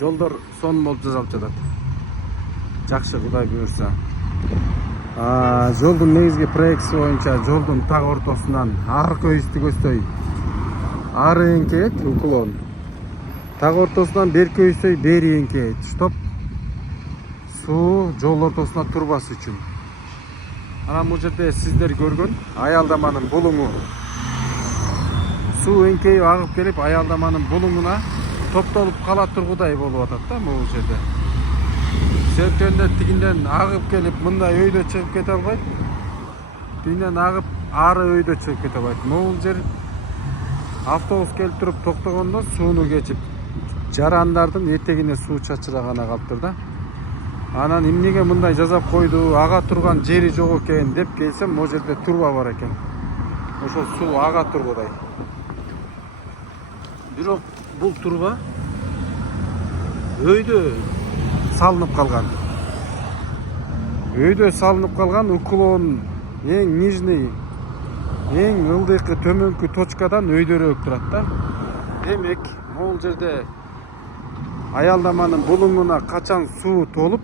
Жолдор сонун болуп жасалып жатат. Жакшы, Кудай буйрса. Жолдун негизги проектisi боюнча жолдун так ортосунан аркы өйүстү көздөй ары эңкейет уклон. Так ортосунан берки өйсөй бери эңкейет. Чтоб суу жол ортосуна турбасы үчүн. Анан бул жерде сиздер көргөн аялдаманын булуңу. Суу эңкейип агып келип аялдаманын булуңуна топтолуп кала тургудай болуп атат да бул жерде. Себептен тигинден агып келип мындай өйдө чыгып кете албайт. Тигинден агып ары өйдө чыгып кете албайт. Бул жер автобус келип туруп токтогондо сууну кечип жарандардын этегине суу чачырагана калыптыр да. Анан эмнеге мындай жасап койду, ага турган жери жок экен деп келсем, могу жерде турба бар экен. Ошол суу ага тургудай. Бирок бул турба өйдө салынып калган. Өйдө салынып калган уклон эң нижний, эң ылдыйкы төмөнкү точкадан өйдөрөөк турат да. Демек, бул жерде аялдаманын булуңуна качан суу толуп,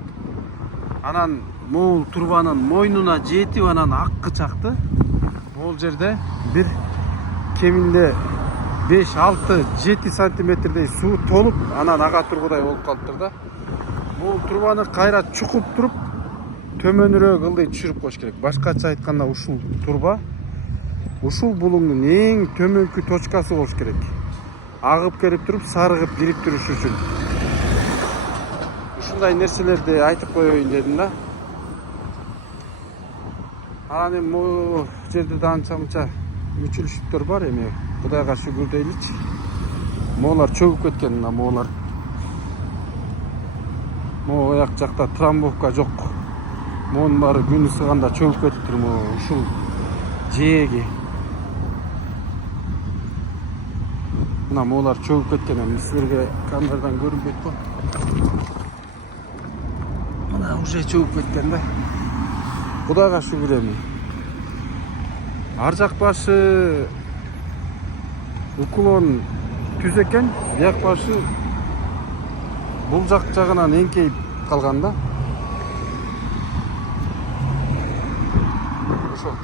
анан бул турбанын мойнуна жетип, анан аккы чакты бул жерде бир кеминде 5-6-7 сантиметрдей суу толуп, анан ага тургудай болуп калыптыр да. Бул турбаны кайра чукуп туруп, төмөнүрөөк ылдый түшүрүп коюш керек. Башкача айтканда ушул турба, ушул булуңдун эң төмөнкү точкасы болуш керек. Агып келип туруп, сарыгып кирип туруш үчүн. Ушундай нерселерди айтып коеюн дедим да. Анан эми могу жерде да анча-мынча мүчүлүштөр бар эми. Кудайга шүгүр дейличи. Моолар чөгүп кеткен, моолар. Могу аяк жакта трамбовка жок. Монун баары күн ысыганда чөгүп кетиптир ушул жээги. Мына моолар чөгүп кеткен, эми силерге камерадан көрүнбөйт го. Мына уже чөгүп кеткен да. Кудайга шүгүр эми. Ар жак башы уклон түз экен, бияк башы бул жак жагынан эңкейип калган да. Ошол.